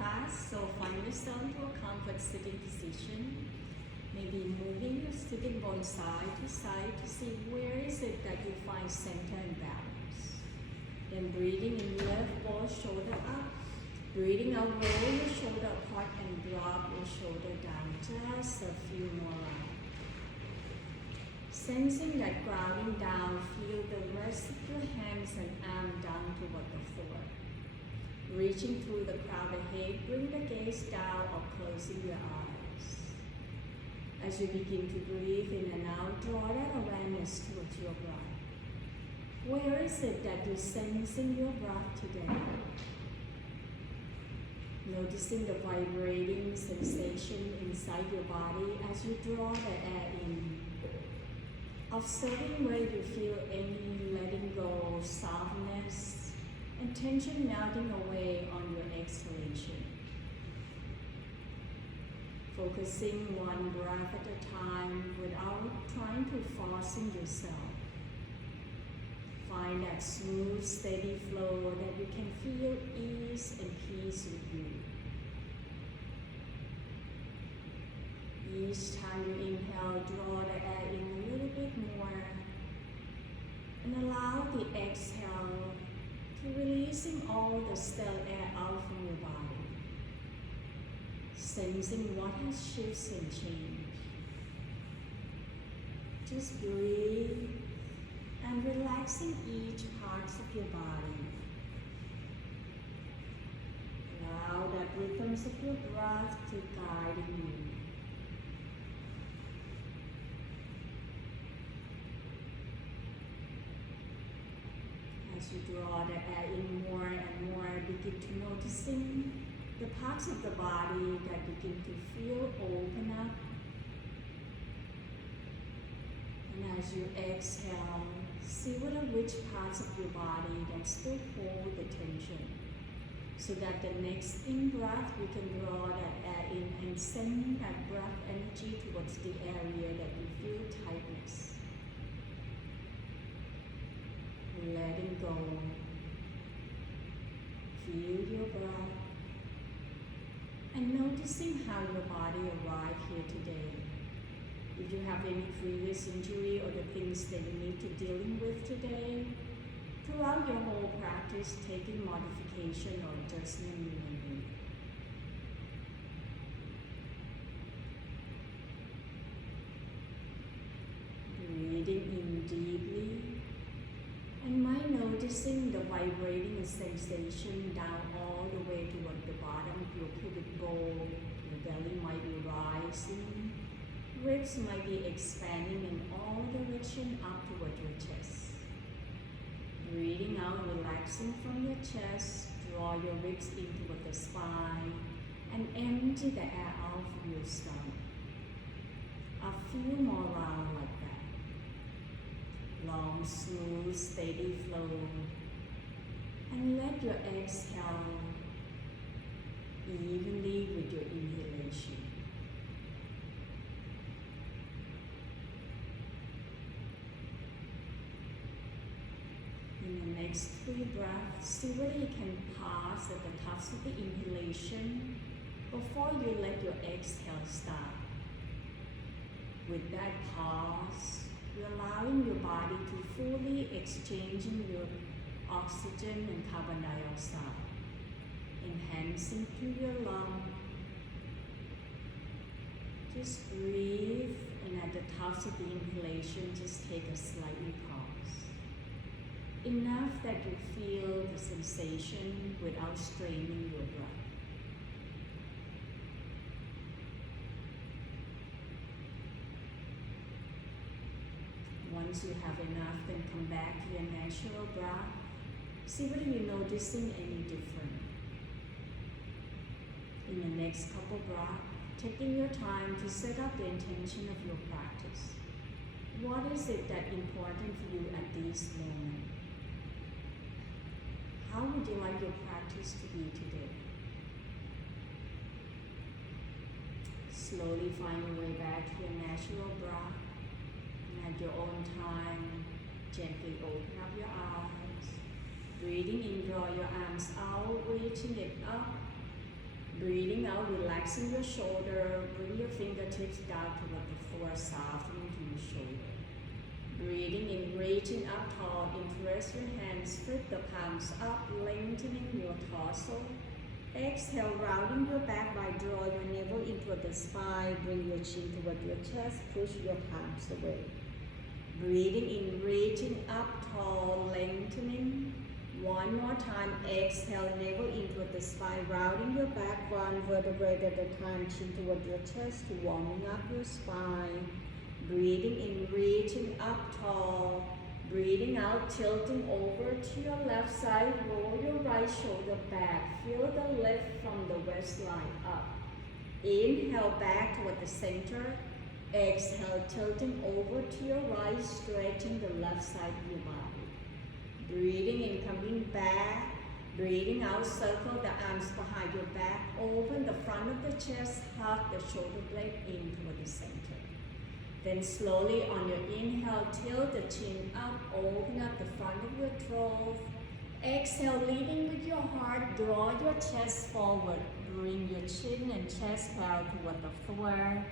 class, so find yourself into a comfort sitting position. Maybe moving your sitting bone side to see where is it that you find center and balance. Then breathing in, lift both shoulder up. Breathing out, roll your shoulder apart and drop your shoulder down. Just a few more rounds. Sensing that grounding down, feel the rest of your hands and arms down toward the floor. Reaching through the crown of the head, bring the gaze down or closing your eyes. As you begin to breathe in and out, draw that awareness towards your breath. Where is it that you're sensing your breath today? Noticing the vibrating sensation inside your body as you draw the air in. Observing where you feel any letting go of softness and tension melting away on your exhalation. Focusing one breath at a time without trying to forcing yourself. Find that smooth, steady flow that you can feel ease and peace with you. Each time you inhale, draw the air in a little bit more and allow the exhale to releasing all the stale air out from your body. Sensing what has shifted and changed. Just breathe and relaxing each part of your body. Allow that rhythms of your breath to guide you. As you draw the air in more and more, begin to noticing the parts of the body that begin to feel open up. And as you exhale, see which parts of your body that still hold the tension. So that the next in-breath, we can draw that air in and send that breath energy towards the area that you feel tightness. Letting go. Feel your breath. And noticing how your body arrived here today. If you have any previous injury or the things that you need to dealing with today, throughout your whole practice, taking modification or adjustment you may need. Breathing in deeply, and mind noticing the vibrating sensation down all the way toward the bottom of your pubic bowl. Your belly might be rising. Ribs might be expanding in all direction up toward your chest. Breathing out, relaxing from your chest. Draw your ribs in toward the spine and empty the air out from your stomach. A few more rounds like that. Long, smooth, steady flow. And let your exhale evenly with your inhalation. In the next 3 breaths, see whether you can pause at the tops of the inhalation before you let your exhale start. With that pause, you're allowing your body to fully exchanging your oxygen and carbon dioxide, enhancing to your lung. Just breathe, and at the tops of the inhalation, just take a slightly pause. Enough that you feel the sensation without straining your breath. Once you have enough, then come back to your natural breath. See whether you're noticing any different. In the next couple breaths, taking your time to set up the intention of your practice. What is it that's important for you at this moment? How would you like your practice to be today? Slowly find your way back to your natural breath. And at your own time, gently open up your eyes. Breathing in, draw your arms out, reaching it up. Breathing out, relaxing your shoulder. Bring your fingertips down toward the floor, softening to your shoulder. Breathing in, reaching up tall. Interlace your hands, flip the palms up, lengthening your torso. Exhale, rounding your back by draw your navel into the spine. Bring your chin toward your chest, push your palms away. Breathing in, reaching up tall, lengthening. One more time, exhale, navel into the spine, rounding your back one vertebrae at a time, chin toward your chest, warming up your spine. Breathing in, reaching up tall. Breathing out, tilting over to your left side, roll your right shoulder back. Feel the lift from the waistline up. Inhale, back toward the center. Exhale, tilting over to your right, stretching the left side of your body. Breathing in, coming back. Breathing out, circle the arms behind your back. Open the front of the chest, hug the shoulder blade in toward the center. Then slowly on your inhale, tilt the chin up, open up the front of your throat. Exhale, leading with your heart, draw your chest forward. Bring your chin and chest down toward the floor.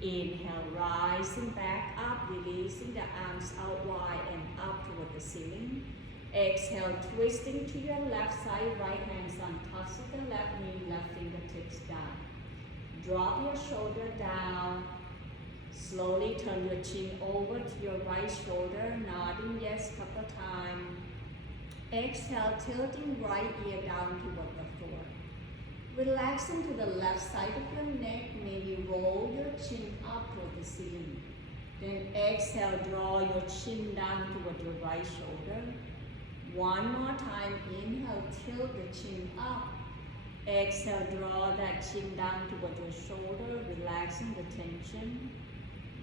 Inhale, rising back up, releasing the arms out wide and up toward the ceiling. Exhale, twisting to your left side, right hands on tops of the left knee, left fingertips down. Drop your shoulder down. Slowly turn your chin over to your right shoulder, nodding yes couple times. Exhale, tilting right ear down toward the floor. Relaxing to the left side of your neck, maybe roll your chin up toward the ceiling. Then exhale, draw your chin down toward your right shoulder. One more time, inhale, tilt the chin up. Exhale, draw that chin down toward your shoulder, relaxing the tension.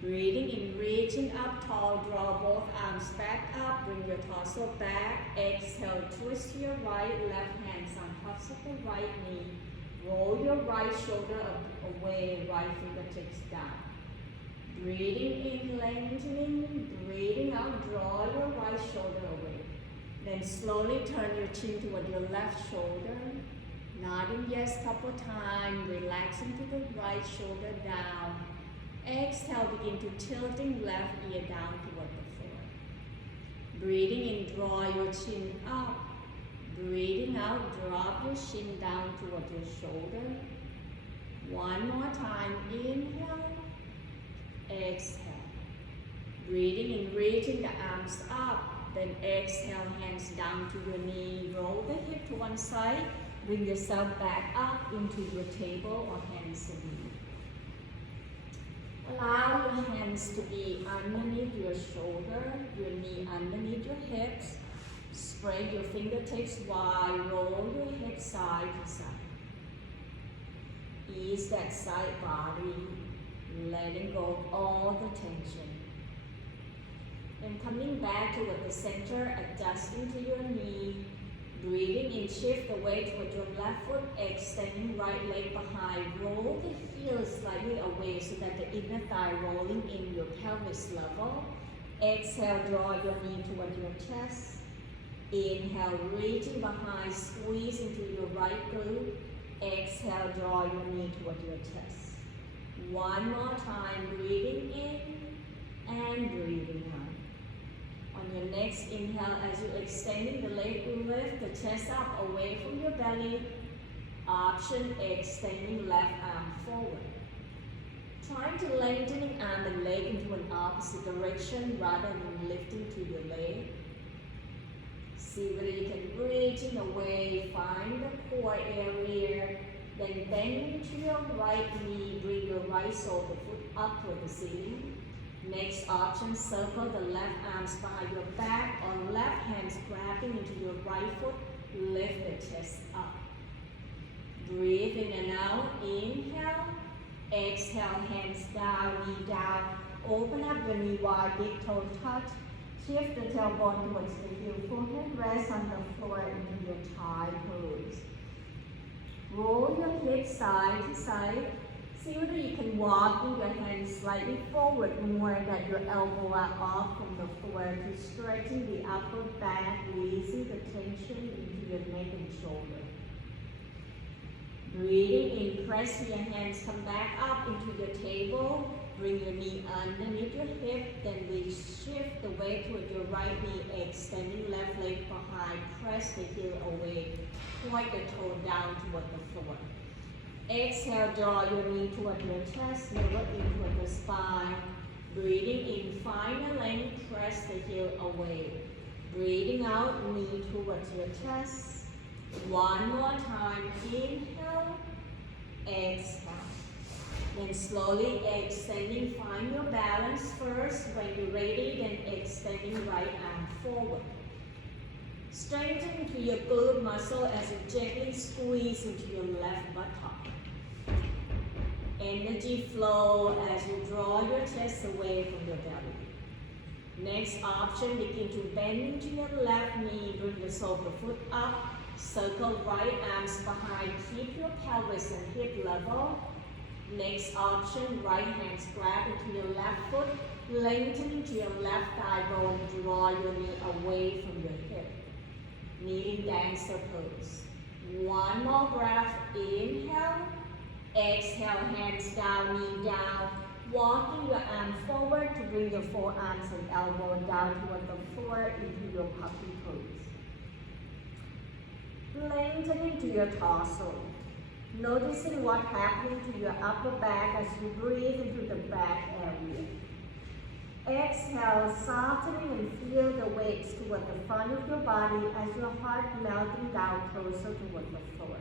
Breathing in, reaching up tall, draw both arms back up, bring your torso back. Exhale, twist your right, left hands on tops of the right knee. Roll your right shoulder away, right fingertips down. Breathing in, lengthening. Breathing out, draw your right shoulder away. Then slowly turn your chin toward your left shoulder. Nodding yes couple times, relaxing to the right shoulder down. Exhale, begin to tilting left ear down toward the floor. Breathing in, draw your chin up. Breathing out, drop your chin down toward your shoulder. One more time, inhale. Exhale. Breathing in, reaching the arms up. Then exhale, hands down to your knee. Roll the hip to one side. Bring yourself back up into your table or hands and knee. Allow your hands to be underneath your shoulder, your knee underneath your hips. Spread your fingertips wide, roll your hips side to side. Ease that side body, letting go of all the tension. Then coming back toward the center, adjusting to your knee. Breathing in, shift the weight toward your left foot, extending right leg behind. Roll the heels slightly away so that the inner thigh rolling in your pelvis level. Exhale, draw your knee toward your chest. Inhale, reaching behind, squeeze into your right glute. Exhale, draw your knee toward your chest. One more time, breathing in and breathing out. On your next inhale, as you're extending the leg, lift the chest up away from your belly. Option, extending left arm forward. Trying to lengthening arm and leg into an opposite direction rather than lifting to your leg. See whether you can reaching away, find the core area. Then bend to your right knee, bring your right sole of the foot up toward the ceiling. Next option, circle the left arms behind your back or left hands grabbing into your right foot, lift the chest up. Breathe in and out, inhale, exhale, hands down, knee down, open up your knee wide, big toe touch, shift the tailbone towards the heel, forehead rest on the floor into your thigh pose. Roll your hips side to side. See whether you can walk with your hands slightly forward more that your elbow are off from the floor to stretching the upper back, releasing the tension into your neck and shoulder. Breathing in, press your hands, come back up into your table. Bring your knee underneath your hip, then we shift the weight toward your right knee, extending left leg behind, press the heel away, point the toe down toward the floor. Exhale, draw your knee toward your chest, lower in toward the spine. Breathing in, find a length, press the heel away. Breathing out, knee towards your chest. One more time, inhale, exhale. Then slowly extending, find your balance first. When you're ready, then extending right arm forward. Strengthen into your glute muscle as you gently squeeze into your left buttock. Energy flow as you draw your chest away from your belly. Next option, begin to bend into your left knee, bring the sole of the foot up, circle right arms behind, keep your pelvis and hip level. Next option, right hands grab into your left foot, lengthen into your left thigh bone, draw your knee away from your hip. Kneeling dancer pose. One more breath, inhale, exhale, hands down, knee down. Walking your arm forward to bring your forearms and elbow down toward the floor into your puppy pose. Lengthen into your torso. Noticing what's happening to your upper back as you breathe into the back area. Exhale, softening and feel the weights toward the front of your body as your heart melting down closer toward the floor.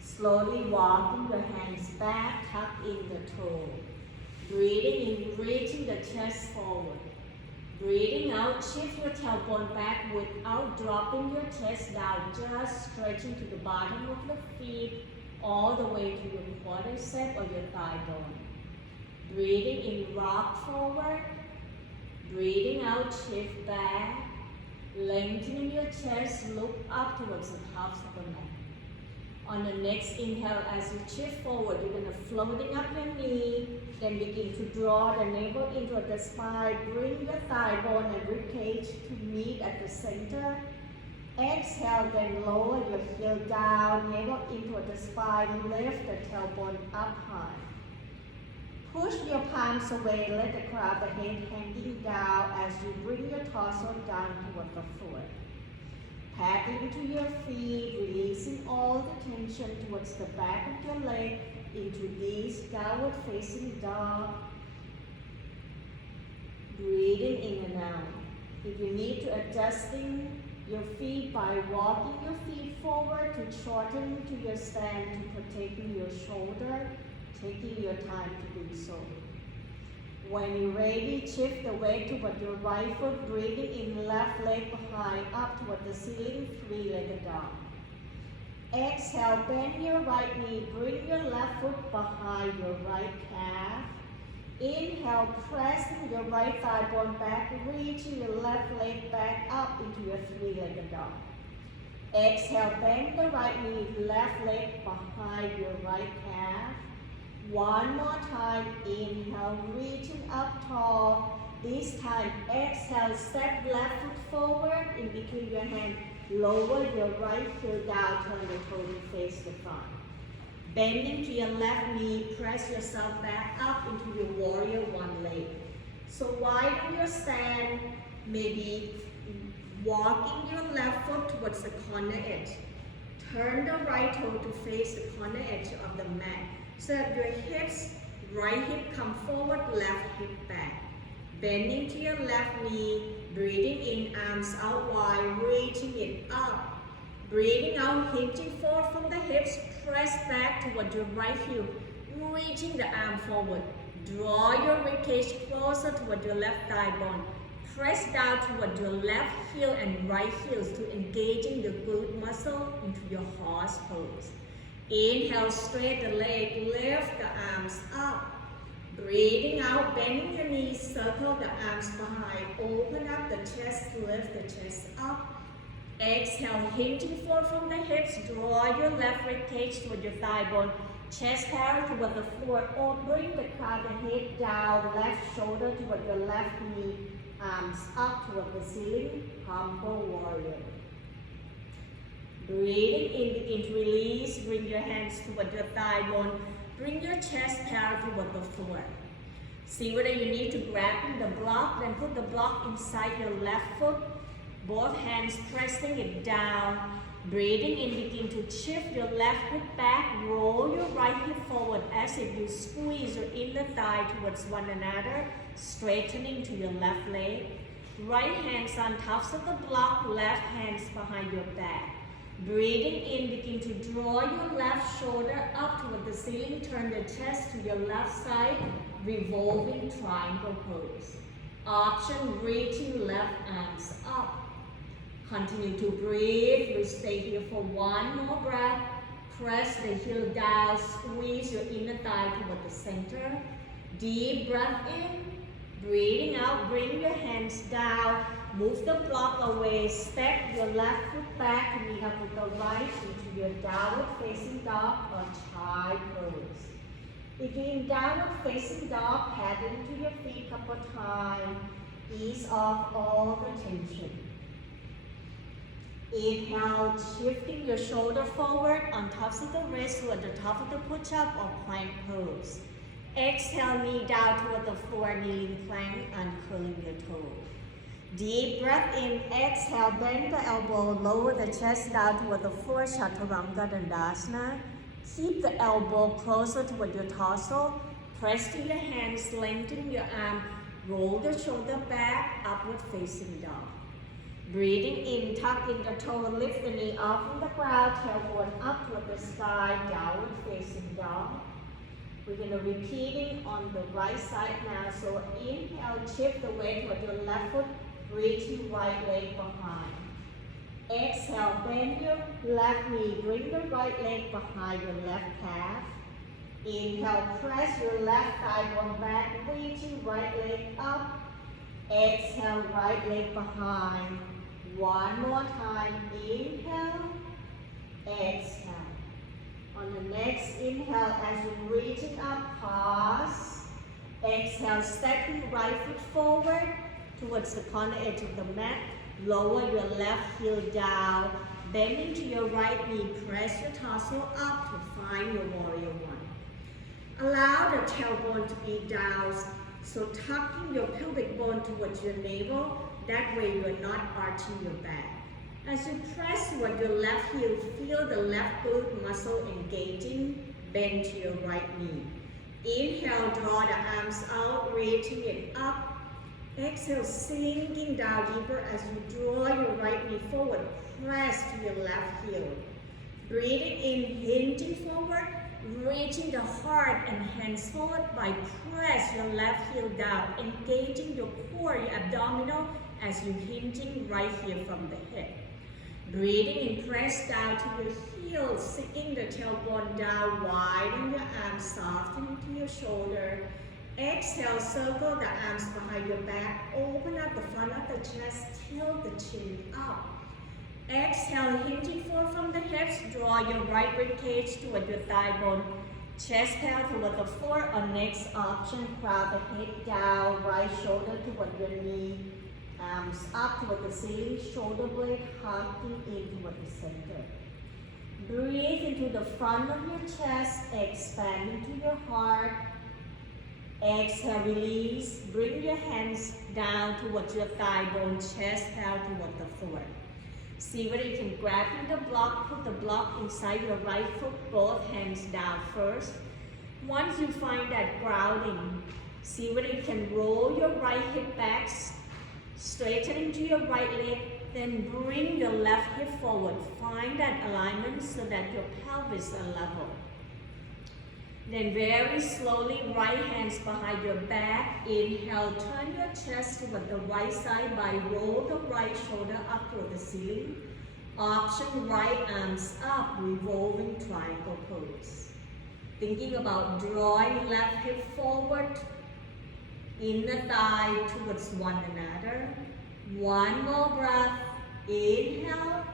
Slowly walking your hands back, tuck in the toe. Breathing in, reaching the chest forward. Breathing out, shift your tailbone back without dropping your chest down, just stretching to the bottom of the feet, all the way to your quadricep or your thigh bone. Breathing in, rock forward. Breathing out, shift back. Lengthening your chest, look up towards the tops of the mat. On the next inhale, as you shift forward, you're going to floating up your knee, then begin to draw the navel into the spine, bring your thigh bone and ribcage to meet at the center. Exhale, then lower your heel down, navel into the spine, lift the tailbone up high. Push your palms away, let the crown of the head hanging down as you bring your torso down toward the floor. Paddling to your feet, releasing all the tension towards the back of your leg into this downward facing dog. Breathing in and out. If you need to adjusting your feet by walking your feet forward to shorten to your stand to protecting your shoulder, taking your time to do so. When you're ready, shift the weight toward your right foot, breathing in left leg behind, up toward the ceiling, three-legged dog. Exhale, bend your right knee, bring your left foot behind your right calf. Inhale, pressing your right thigh bone back, reaching your left leg back up into your three-legged dog. Exhale, bend the right knee, left leg behind your right calf. One more time, inhale, reaching up tall. This time, exhale, step left foot forward in between your hands. Lower your right heel down, turn the toe to face the front. Bending to your left knee, press yourself back up into your warrior one leg. So widen your stand, maybe walking your left foot towards the corner edge. Turn the right toe to face the corner edge of the mat. So that your hips, right hip come forward, left hip back. Bending to your left knee, breathing in, arms out wide, reaching it up. Breathing out, hinging forward from the hips, press back toward your right heel, reaching the arm forward. Draw your ribcage closer toward your left thigh bone. Press down toward your left heel and right heels to engaging the glute muscle into your horse pose. Inhale, straight the leg, lift the arms up. Breathing out, bending your knees, circle the arms behind. Open up the chest, lift the chest up. Exhale, hinging forward from the hips, draw your left rib cage toward your thigh bone. Chest parallel toward the floor, or bring the crown of the head down, left shoulder toward your left knee, arms up toward the ceiling, humble warrior. Breathing in, begin to release. Bring your hands toward your thigh bone. Bring your chest parallel toward the floor. See whether you need to grab the block, then put the block inside your left foot. Both hands pressing it down. Breathing in, begin to shift your left foot back. Roll your right hip forward as if you squeeze your inner thigh towards one another, straightening to your left leg. Right hands on tops of the block, left hands behind your back. Breathing in, begin to draw your left shoulder up toward the ceiling. Turn the chest to your left side, revolving triangle pose. Option, reaching left arms up. Continue to breathe. We stay here for one more breath. Press the heel down, squeeze your inner thigh toward the center. Deep breath in. Breathing out, bring your hands down. Move the block away. Step your left foot back to meet up with the right into your downward facing dog or child pose. If you're in downward facing dog, paddle into your feet a couple times. Ease off all the tension. Inhale, shifting your shoulder forward on tops of the wrist toward the top of the push-up or plank pose. Exhale, knee down toward the floor, kneeling plank, uncurling your toe. Deep breath in, exhale, bend the elbow, lower the chest down toward the floor, Chaturanga Dandasana. Keep the elbow closer toward your torso. Press to your hands, lengthen your arm, roll the shoulder back, upward facing dog. Breathing in, tuck in the toe, lift the knee off from the ground, tailbone up toward the sky, downward facing dog. We're going to repeating on the right side now. So inhale, shift the weight toward your left foot, reaching right leg behind. Exhale, bend your left knee, bring the right leg behind your left calf. Inhale, press your left thigh bone back, reaching right leg up. Exhale, right leg behind. One more time, inhale, exhale. On the next inhale, as you're reaching up, pause. Exhale, stepping right foot forward towards the corner edge of the mat. Lower your left heel down. Bending to your right knee, press your torso up to find your warrior one. Allow the tailbone to be down, so tucking your pelvic bone towards your navel. That way you're not arching your back. As you press toward your left heel, feel the left glute muscle engaging. Bend to your right knee. Inhale, draw the arms out, reaching it up. Exhale, sinking down deeper as you draw your right knee forward. Press to your left heel. Breathing in, hinging forward, reaching the heart and hands forward by press your left heel down, engaging your core, your abdominal, as you're hinging right here from the hip. Breathing in, press down to your heels, sinking the tailbone down, widen your arms, soften into your shoulder. Exhale, circle the arms behind your back, open up the front of the chest, tilt the chin up. Exhale, hinging forward from the hips, draw your right rib cage toward your thigh bone, chest parallel toward the floor. Our next option, crowd the head down, right shoulder toward your knee, arms up toward the ceiling, shoulder blade hugging in toward the center. Breathe into the front of your chest, expand into your heart. Exhale, release, bring your hands down towards your thigh bone, chest parallel toward the floor. See whether you can grab the block, put the block inside your right foot, both hands down first. Once you find that grounding, see whether you can roll your right hip back, straightening to your right leg, then bring your left hip forward. Find that alignment so that your pelvis are level. Then very slowly, right hands behind your back. Inhale, turn your chest toward the right side by roll the right shoulder up toward the ceiling. Option, right arms up, revolving triangle pose. Thinking about drawing left hip forward, inner thigh towards one another. One more breath. Inhale.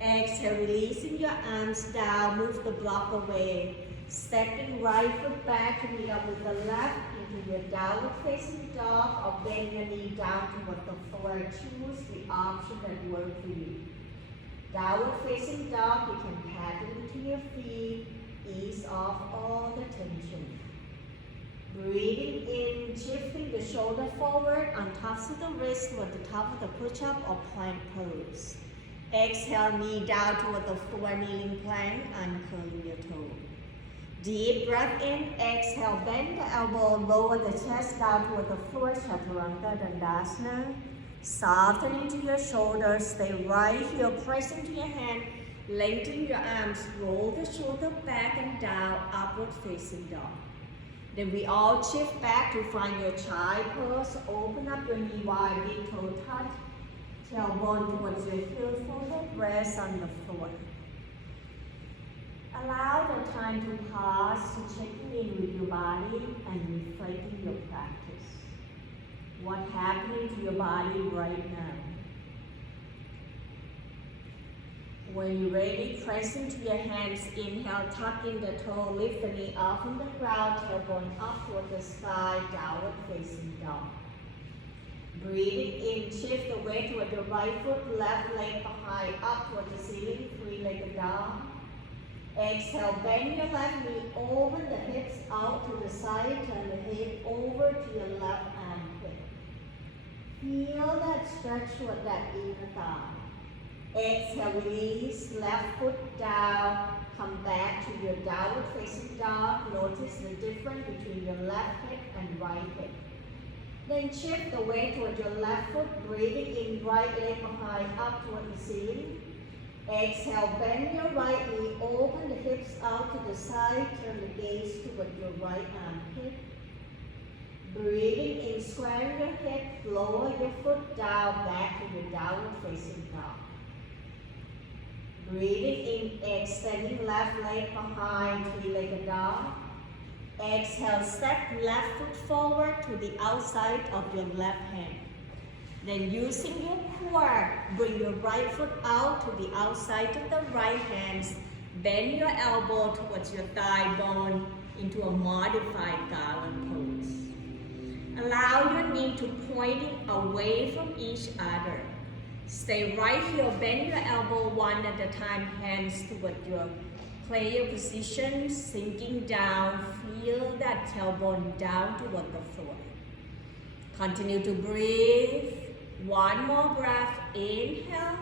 Exhale, releasing your arms down, move the block away. Stepping right foot back to meet up with the left into your downward facing dog, or bend your knee down toward the floor. Choose the option that works for you. Downward facing dog, you can paddle into your feet, ease off all the tension. Breathing in, shifting the shoulder forward, untouch the wrist toward the top of the push-up or plank pose. Exhale, knee down toward the floor, kneeling plank, uncurling your toe. Deep breath in, exhale, bend the elbow, lower the chest down toward the floor, Chaturanga Dandasana. Soften into your shoulders, stay right here, press into your hand, lengthen your arms, roll the shoulder back and down, upward facing dog. Then we all shift back to find your child pose, open up your knee wide, big toe touch, tailbone towards your heel, forehead rest on the floor. Allow the time to pause, to checking in with your body and reflecting your practice. What's happening to your body right now? When you're ready, press into your hands, inhale, tuck in the toe, lift the knee up from the ground, tailbone up toward the sky, downward facing dog. Breathing in, shift the weight toward your right foot, left leg behind, up toward the ceiling, three-legged dog. Exhale, bend your left knee, open the hips out to the side, turn the head over to your left armpit. Feel that stretch toward that inner thigh. Exhale, release, left foot down, come back to your downward facing dog. Notice the difference between your left hip and right hip. Then shift the weight toward your left foot, breathing in, right leg behind, up toward the ceiling. Exhale, bend your right knee, open the hips out to the side, turn the gaze toward your right armpit. Breathing in, square your hip, lower your foot down, back to your downward facing dog. Breathing in, extending left leg behind, three-legged dog. Exhale, step left foot forward to the outside of your left hand. Then using your core, bring your right foot out to the outside of the right hands. Bend your elbow towards your thigh bone into a modified garland pose. Allow your knee to pointing away from each other. Stay right here, bend your elbow one at a time, hands toward your player position, sinking down. Feel that tailbone down toward the floor. Continue to breathe. One more breath, inhale.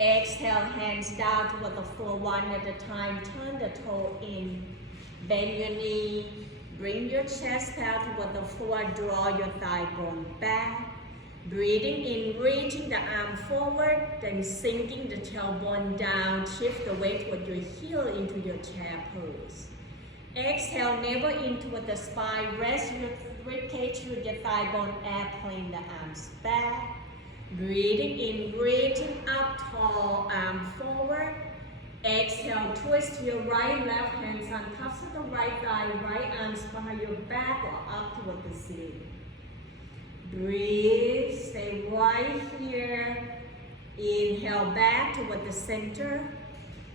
Exhale, hands down toward the floor one at a time. Turn the toe in. Bend your knee. Bring your chest down toward the floor. Draw your thigh bone back. Breathing in, reaching the arm forward, then sinking the tailbone down. Shift the weight toward your heel into your chair pose. Exhale, navel in toward the spine. Rest your ribcage with your thigh bone, airplane the arms back. Breathing in, reaching up tall, arm forward. Exhale, twist your right, left hands on cuffs of the right thigh, right arms behind your back or up toward the ceiling. Breathe, stay right here. Inhale back toward the center.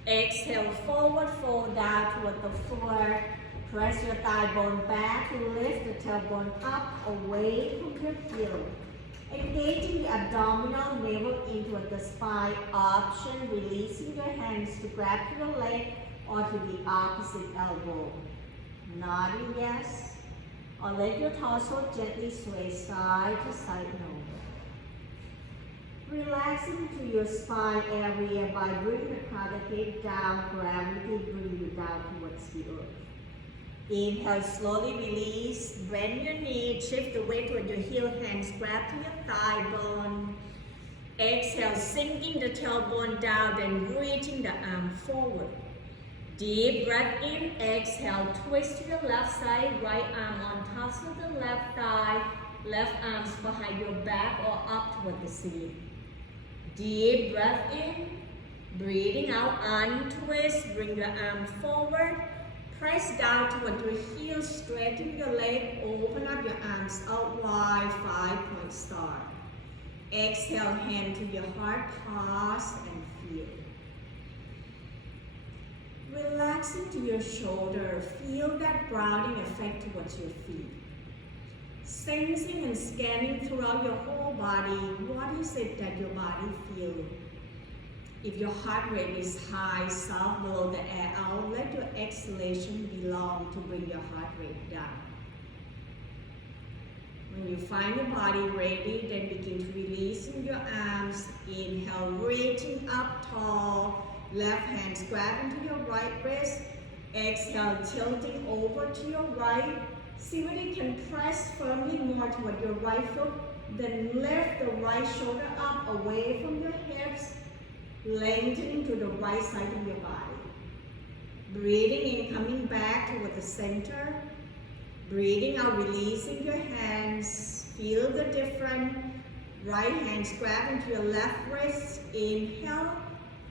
Exhale, forward, fold down toward the floor. Press your thigh bone back, lift the tailbone up, away from your heel. Engaging the abdominal, navel in toward the spine. Option, releasing your hands to grab to the leg or to the opposite elbow. Nodding yes. Or let your torso gently sway side to side and over. Relaxing to your spine area by bringing the crown of the head down, gravity bring you down towards the earth. Inhale, slowly release, bend your knee, shift the weight toward your heel, hands grab to your thigh bone. Exhale, sinking the tailbone down, then reaching the arm forward. Deep breath in, exhale, twist to your left side, right arm on top of the left thigh, left arms behind your back or up toward the ceiling. Deep breath in, breathing out, untwist, bring your arm forward, press down toward your heels, straighten your leg, open up your arms out wide, 5-point star. Exhale, hand to your heart, pause and feel. Relaxing to your shoulder, feel that grounding effect towards your feet. Sensing and scanning throughout your whole body, what is it that your body feels? If your heart rate is high, soft, blow the air out. Let your exhalation be long to bring your heart rate down. When you find your body ready, then begin to releasing your arms. Inhale, reaching up tall. Left hand grab into your right wrist. Exhale, tilting over to your right. See whether you can press firmly more toward your right foot. Then lift the right shoulder up away from your hips. Lengthening to the right side of your body. Breathing in, coming back toward the center. Breathing out, releasing your hands. Feel the difference. Right hand grab into your left wrist. Inhale.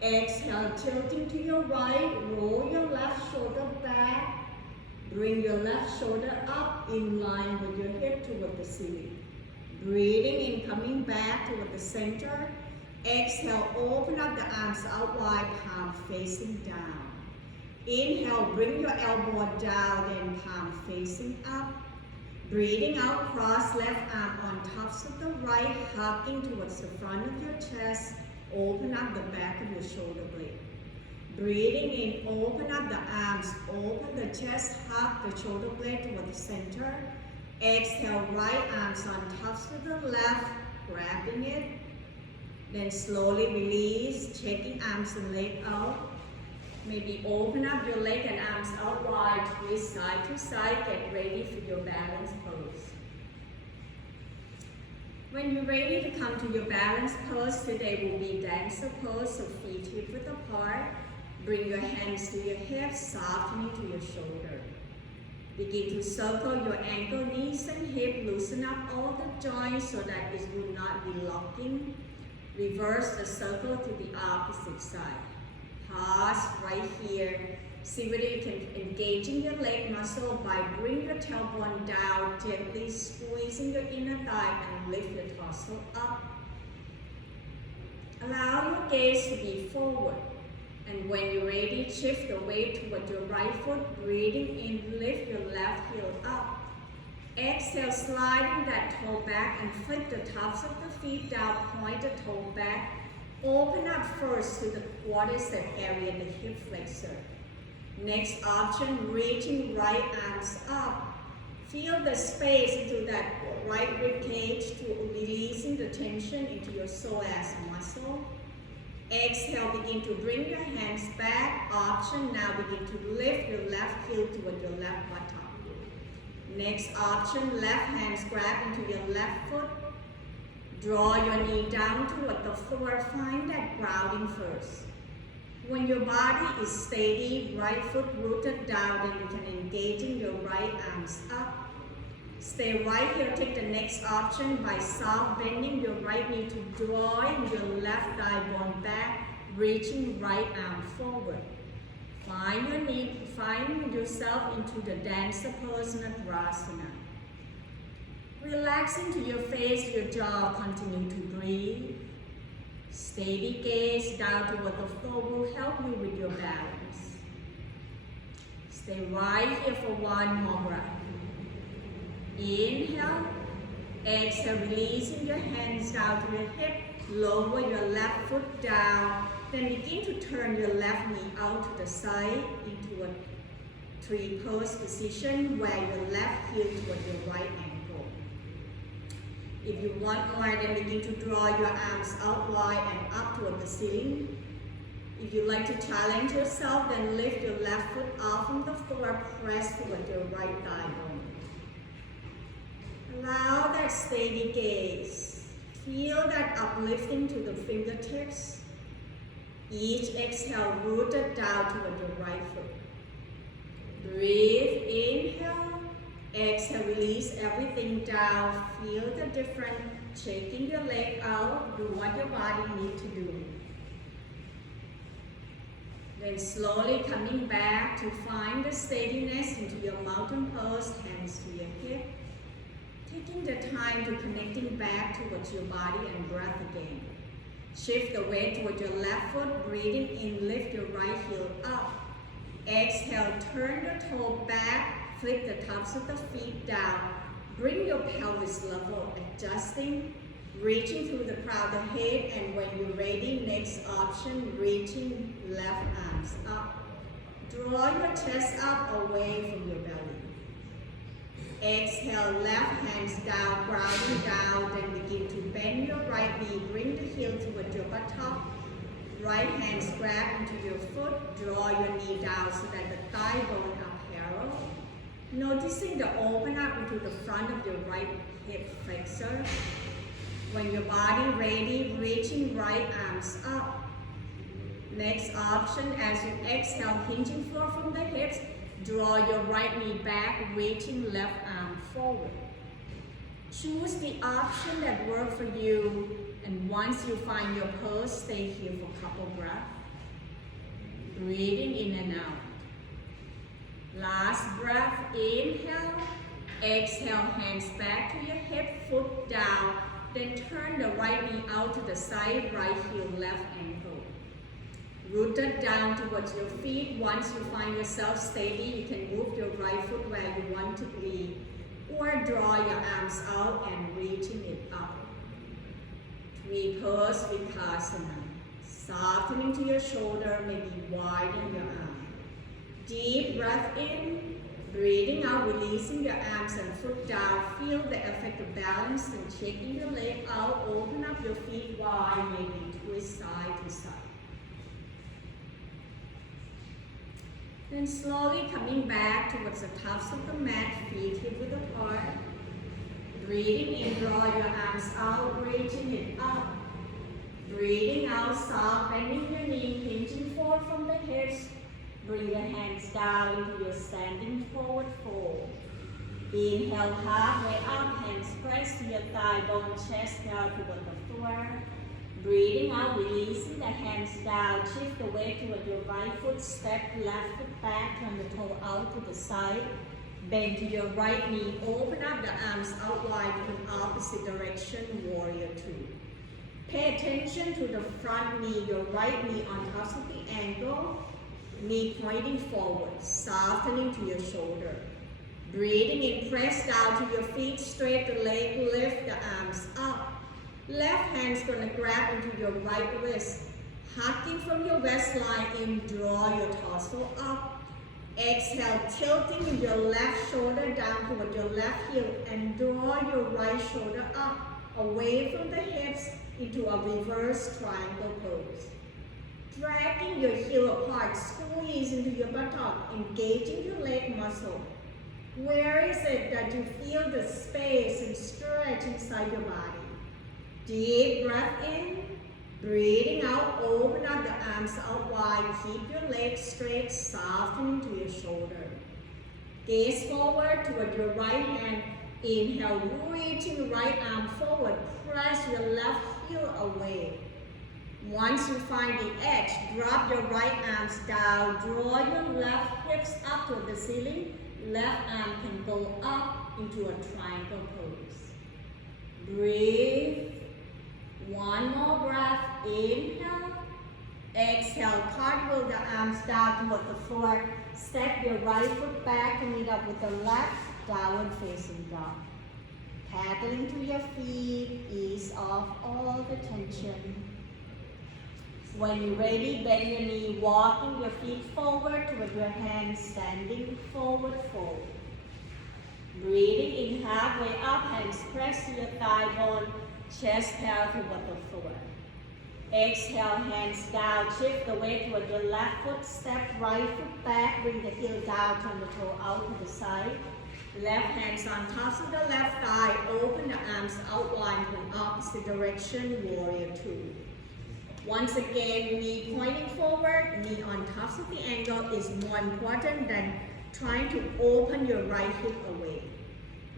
Exhale, tilting to your right. Roll your left shoulder back. Bring your left shoulder up in line with your hip toward the ceiling. Breathing in, coming back toward the center. Exhale, open up the arms out wide, palm facing down. Inhale, bring your elbow down, then palm facing up. Breathing out, cross left arm on tops of the right, hugging towards the front of your chest. Open up the back of your shoulder blade. Breathing in, open up the arms, open the chest, hug the shoulder blade toward the center. Exhale, right arms on tops of the left, grabbing it. Then slowly release, taking arms and leg out. Maybe open up your leg and arms out wide, twist side to side, get ready for your balance pose. When you're ready to come to your balance pose, today will be dancer pose, so feet hip width apart. Bring your hands to your hips, softening to your shoulder. Begin to circle your ankle, knees and hip, loosen up all the joints so that it will not be locking. Reverse the circle to the opposite side. Pause right here. See whether you can engage in your leg muscle by bringing your tailbone down, gently squeezing your inner thigh and lift your torso up. Allow your gaze to be forward. And when you're ready, shift the weight toward your right foot, breathing in, lift your left heel up. Exhale, sliding that toe back and flip the tops of the feet down, point the toe back. Open up first to the quadricep area, the hip flexor. Next option, reaching right arms up. Feel the space into that right rib cage to releasing the tension into your psoas muscle. Exhale, begin to bring your hands back. Option, now begin to lift your left heel toward your left buttock. Next option, left hands grab into your left foot. Draw your knee down toward the floor. Find that grounding first. When your body is steady, right foot rooted down, then you can engage in your right arms up. Stay right here. Take the next option by soft bending your right knee to drawing your left thigh bone back, reaching right arm forward. Find yourself into the dancer pose, Navrasana. Relax into your face, your jaw, continue to breathe. Steady gaze down toward the floor will help you with your balance. Stay right here for one more breath. Inhale, exhale, releasing your hands down to your hip, lower your left foot down, then begin to turn your left knee out to the side into a tree pose position where your left heel toward your right ankle. If you want more, then begin to draw your arms out wide and up toward the ceiling. If you like to challenge yourself, then lift your left foot off from the floor, press toward your right thigh bone. Allow that steady gaze. Feel that uplifting to the fingertips. Each exhale, rooted down toward your right foot. Breathe, inhale. Exhale, release everything down. Feel the difference. Shaking your leg out. Do what your body needs to do. Then slowly coming back to find the steadiness into your mountain pose, hands to your hip. Taking the time to connecting back towards your body and breath again. Shift the weight toward your left foot, breathing in, lift your right heel up. Exhale, turn the toe back, flip the tops of the feet down. Bring your pelvis level, adjusting, reaching through the crown of the head, and when you're ready, next Next option, reaching left arms up. Draw your chest up away from your belly. Exhale, left hands down, grounding down, then begin to bend your right knee, bring the heel toward your buttock. Right hands grab into your foot, draw your knee down so that the thigh bone are parallel. Noticing the open up into the front of your right hip flexor. When your body ready, reaching right arms up. Next option, as you exhale, hinging forward from the hips, draw your right knee back, reaching left arm forward. Choose the option that works for you, and once you find your pose, stay here for a couple breaths. Breathing in and out. Last breath, inhale. Exhale, hands back to your hip, foot down. Then turn the right knee out to the side, right heel, left ankle. Rooted down towards your feet. Once you find yourself steady, you can move your right foot where you want to be, or draw your arms out and reaching it up. Repose Vipassana. Softening to your shoulder, maybe widen your arm. Deep breath in. Breathing out, releasing your arms and foot down. Feel the effect of balance and shaking your leg out. Open up your feet wide, maybe twist side to side. Then slowly coming back towards the tops of the mat, feet hip width apart. Breathing in, draw your arms out, reaching it up. Breathing out, soft, bending your knee, hinging forward from the hips. Bring your hands down into your standing forward fold. Inhale, halfway up, hands press to your thigh bone, chest down toward the floor. Breathing out, releasing the hands down, shift the weight toward your right foot, step left foot back, turn the toe out to the side. Bend to your right knee, open up the arms out wide in opposite direction, warrior two. Pay attention to the front knee, your right knee on top of the ankle. Knee pointing forward, softening to your shoulder. Breathing in, press down to your feet, straight the leg, lift the arms up. Left hand's gonna grab into your right wrist. Hugging from your waistline in, draw your torso up. Exhale, tilting your left shoulder down toward your left heel and draw your right shoulder up, away from the hips into a reverse triangle pose. Dragging your heel apart, squeeze into your buttock, engaging your leg muscle. Where is it that you feel the space and stretch inside your body? Deep breath in, breathing out, open up the arms out wide, keep your legs straight, softening to your shoulder. Gaze forward toward your right hand, inhale, reaching right arm forward, press your left heel away. Once you find the edge, drop your right arms down, draw your left hips up to the ceiling, left arm can go up into a triangle pose. Breathe. One more breath, inhale. Exhale, cartwheel the arms down toward the floor. Step your right foot back to meet up with the left, downward facing dog. Paddling to your feet, ease off all the tension. When you're ready, bend your knee, walking your feet forward with your hands standing forward fold. Breathing in halfway up, hands press to your thigh bone, chest parallel toward the floor. Exhale, hands down, shift the weight toward your left foot, step right foot back, bring the heel down, turn the toe out to the side. Left hands on top of the left thigh, open the arms out wide in opposite direction, warrior two. Once again, knee pointing forward, knee on top of the ankle is more important than trying to open your right hip away.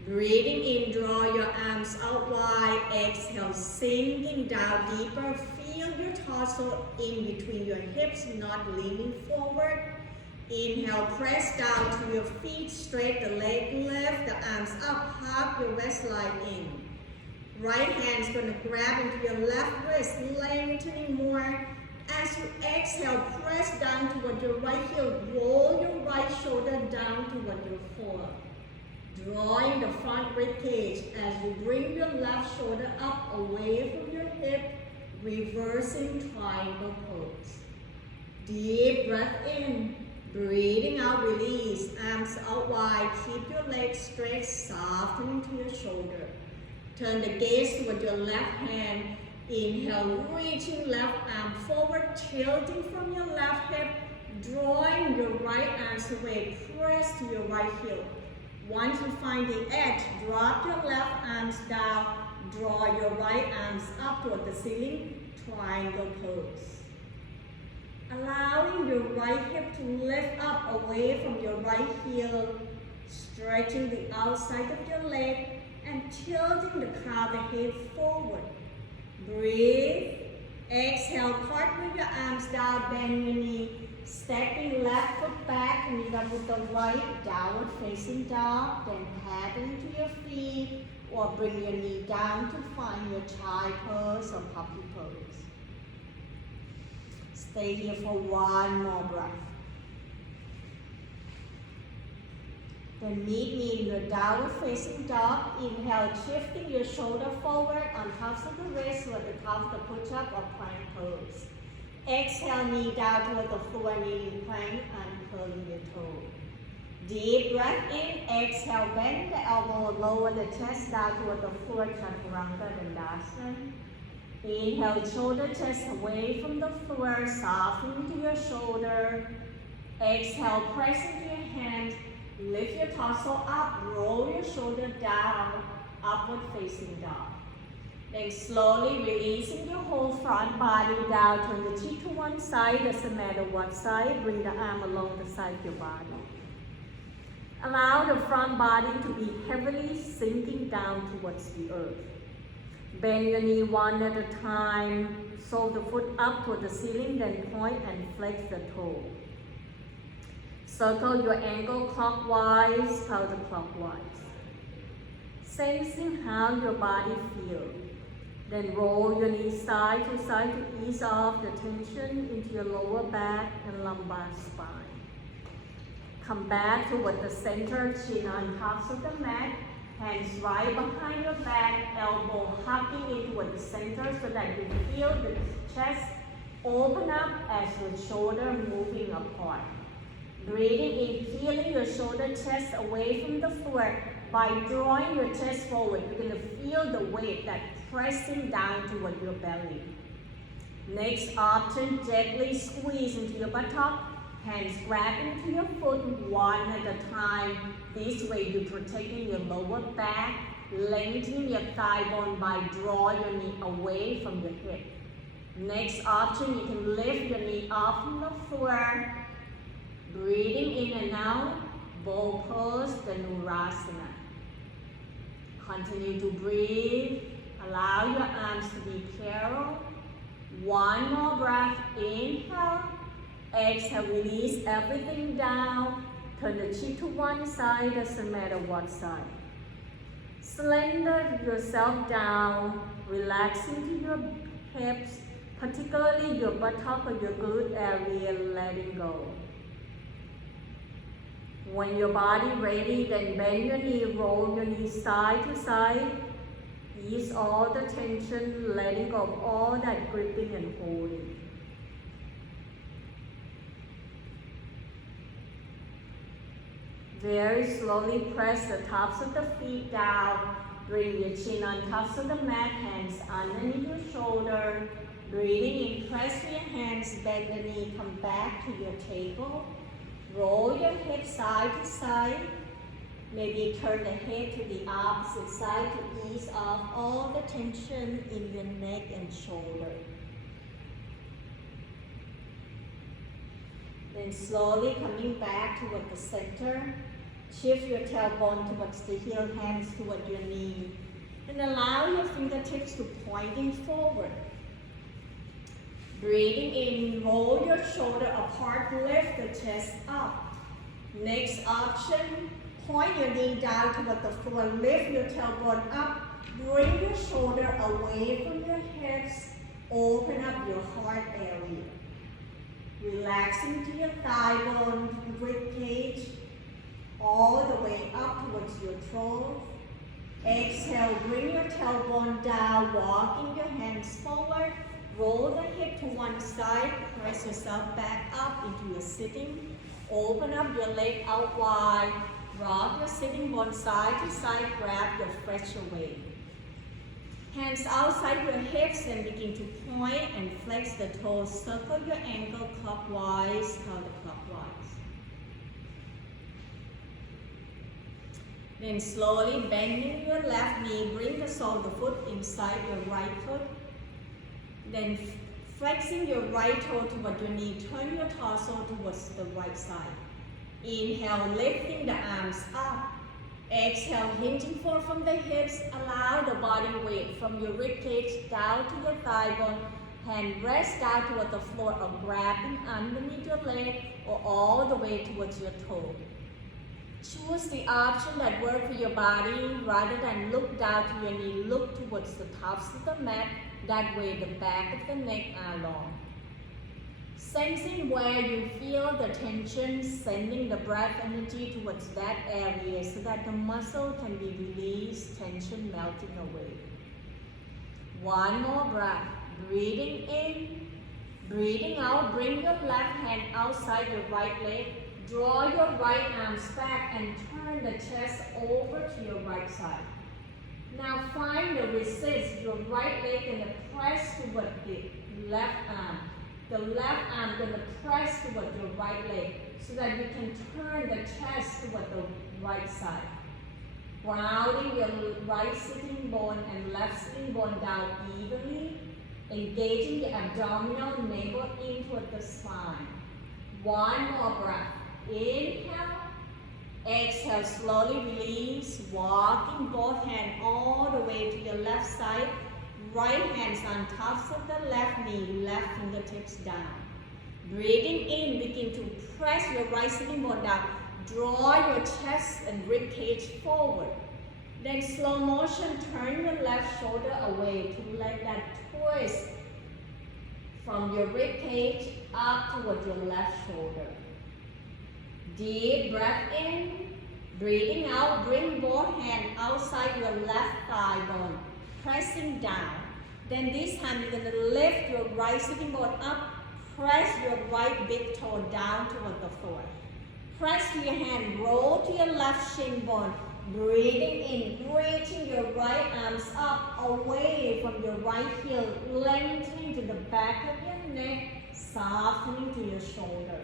Breathing in, draw your arms out wide, exhale, sinking down deeper. Feel your torso in between your hips, not leaning forward. Inhale, press down to your feet, straight the leg, lift the arms up, hug your waistline in. Right hand's gonna grab into your left wrist, lengthening more. As you exhale, press down toward your right heel, roll your right shoulder down toward your forearm. Drawing the front rib cage as you bring your left shoulder up away from your hip, reversing triangle pose. Deep breath in, breathing out, release, arms out wide, keep your legs straight, softening to your shoulder. Turn the gaze toward your left hand, inhale, reaching left arm forward, tilting from your left hip, drawing your right arms away, press to your right heel. Once you find the edge, drop your left arms down, draw your right arms up toward the ceiling, triangle pose. Allowing your right hip to lift up away from your right heel, stretching the outside of your leg and tilting the crown of the head forward. Breathe. Exhale, partner your arms down, bend your knee, stepping left foot back, knee up with the right, downward facing dog, then paddle into your feet, or bring your knee down to find your child pose or puppy pose. Stay here for one more breath. Then meet me in your downward facing dog. Inhale, shifting your shoulder forward on tops of the wrist with the top of the push-up or plank pose. Exhale, knee down toward the floor, kneeling plank and curling your toe. Deep breath in, exhale, bend the elbow, lower the chest down toward the floor, Chaturanga Dandasana. Inhale, shoulder chest away from the floor, soften into your shoulder. Exhale, press into your hands, lift your torso up, roll your shoulder down, upward facing dog. Then slowly releasing your whole front body down, turn the cheek to one side, doesn't matter what side, bring the arm along the side of your body. Allow the front body to be heavily sinking down towards the earth. Bend your knee one at a time, sole the foot up toward the ceiling, then point and flex the toe. Circle your ankle clockwise, counterclockwise. Sensing how your body feels. Then roll your knees side to side to ease off the tension into your lower back and lumbar spine. Come back toward the center, chin on top of the mat, hands right behind your back, elbow hugging in toward the center so that you feel the chest open up as your shoulder moving apart. Breathing in, feeling your shoulder chest away from the floor. By drawing your chest forward, you're going to feel the weight that's pressing down toward your belly. Next option, gently squeeze into your buttock. Hands grab into your foot one at a time. This way you're protecting your lower back, lengthening your thigh bone by drawing your knee away from your hip. Next option, you can lift your knee off from the floor. Breathing in and out, bow pose, Dhanurasana. Continue to breathe. Allow your arms to be careful. One more breath, inhale. Exhale, release everything down. Turn the cheek to one side, doesn't matter what side. Slender yourself down, relaxing to your hips, particularly your buttock or your glute area, letting go. When your body ready, then bend your knee, roll your knee side to side. Ease all the tension, letting go of all that gripping and holding. Very slowly press the tops of the feet down. Bring your chin on tops of the mat, hands underneath your shoulder. Breathing in, press your hands, bend the knee, come back to your table. Roll your hips side to side. Maybe turn the head to the opposite side to ease off all the tension in your neck and shoulder. Then slowly coming back toward the center. Shift your tailbone towards the heel, hands toward your knee. And allow your fingertips to pointing forward. Breathing in, roll your shoulder apart, lift the chest up. Next option, point your knee down toward the floor, lift your tailbone up, bring your shoulder away from your hips, open up your heart area. Relaxing to your thigh bone, rib cage, all the way up towards your throat. Exhale, bring your tailbone down, walking your hands forward. Roll the hip to one side, press yourself back up into your sitting. Open up your leg out wide. Rock your sitting bone side to side, grab your fresh away. Hands outside your hips and begin to point and flex the toes. Circle your ankle clockwise, counterclockwise. Then slowly bending your left knee, bring the sole of the foot inside your right foot. Then flexing your right toe toward your knee, turn your torso towards the right side. Inhale, lifting the arms up. Exhale, hinging forward from the hips. Allow the body weight from your rib cage down to your thigh bone. Hand rest down toward the floor or grabbing underneath your leg or all the way towards your toe. Choose the option that works for your body. Rather than look down to your knee, look towards the tops of the mat. That way the back of the neck are long. Sensing where you feel the tension, sending the breath energy towards that area so that the muscle can be released, tension melting away. One more breath. Breathing in, breathing out. Bring your left hand outside your right leg. Draw your right arms back and turn the chest over to your right side. Now find the resist. Your right leg going to press toward the left arm. The left arm going to press toward your right leg so that you can turn the chest toward the right side. Grounding your right sitting bone and left sitting bone down evenly. Engaging the abdominal, navel in toward the spine. One more breath. Inhale. Exhale, slowly release. Walking both hands all the way to your left side. Right hands on tops of the left knee, left fingertips down. Breathing in, begin to press your right sitting bone down. Draw your chest and rib cage forward. Then slow motion, turn your left shoulder away to let that twist from your rib cage up toward your left shoulder. Deep breath in, breathing out, bring both hands outside your left thigh bone, pressing down. Then this time you're going to lift your right sitting bone up, press your right big toe down toward the floor. Press your hand, roll to your left shin bone, breathing in, reaching your right arms up, away from your right heel, lengthening to the back of your neck, softening to your shoulder.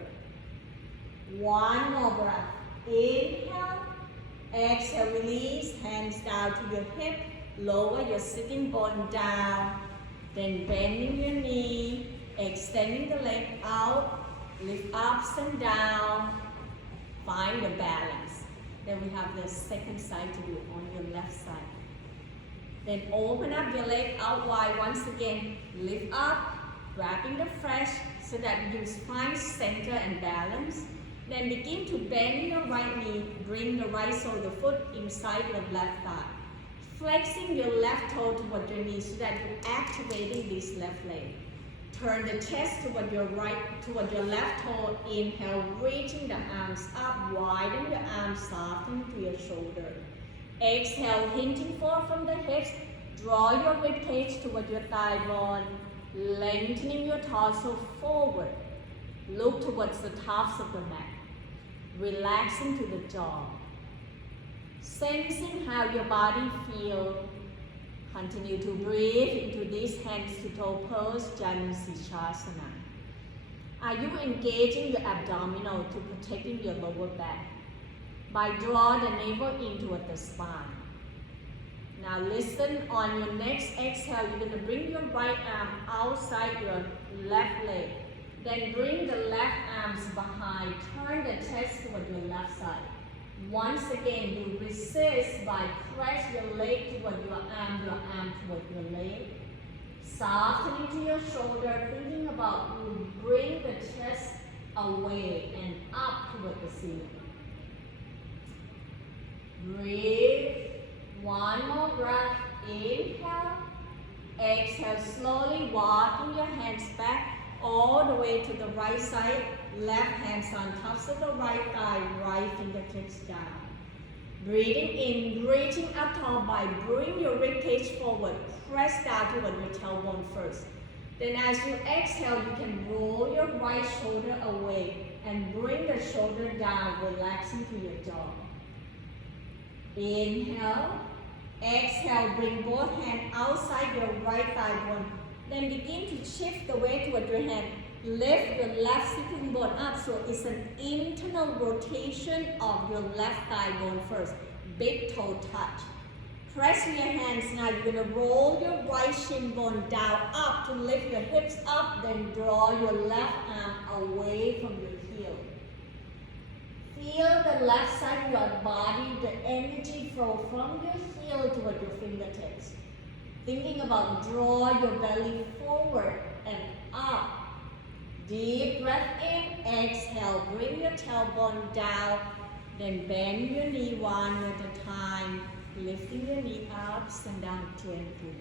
One more breath. Inhale. Exhale, release. Hands down to your hip. Lower your sitting bone down. Then bending your knee. Extending the leg out. Lift ups and down. Find the balance. Then we have the second side to do on your left side. Then open up your leg out wide once again. Lift up. Grabbing the fresh so that you find center and balance. Then begin to bend your right knee, bring the right sole of the foot inside your left thigh. Flexing your left toe toward your knee so that you're activating this left leg. Turn the chest toward your left toe. Inhale, reaching the arms up, widen your arms, soften to your shoulder. Exhale, hinging forward from the hips. Draw your rib cage toward your thigh bone, lengthening your torso forward. Look towards the tops of the mat. Relaxing to the jaw. Sensing how your body feels. Continue to breathe into this hands to toe pose, Janu Sirsasana. Are you engaging your abdominal to protecting your lower back? By draw the navel in toward the spine. Now listen, on your next exhale, you're going to bring your right arm outside your left leg. Then bring the left arms behind. Turn the chest toward your left side. Once again, you resist by press your leg toward your arm toward your leg. Softening to your shoulder, thinking about you bring the chest away and up toward the ceiling. Breathe. One more breath. Inhale. Exhale, slowly walking your hands back all the way to the right side. Left hands on tops of the right thigh, right fingertips down. Breathing in, reaching up tall by bringing your rib cage forward. Press down toward your tailbone first. Then as you exhale, you can roll your right shoulder away and bring the shoulder down, relaxing to your jaw. Inhale. Exhale, bring both hands outside your right thigh bone. Then begin to shift the weight toward your hand. Lift your left sitting bone up, so it's an internal rotation of your left thigh bone first. Big toe touch. Press your hands now. You're going to roll your right shin bone down up to lift your hips up, then draw your left arm away from your heel. Feel the left side of your body, the energy flow from your heel toward your fingertips. Thinking about draw your belly forward and up. Deep breath in, exhale, bring your tailbone down, then bend your knee one at a time, lifting your knee up and down gently.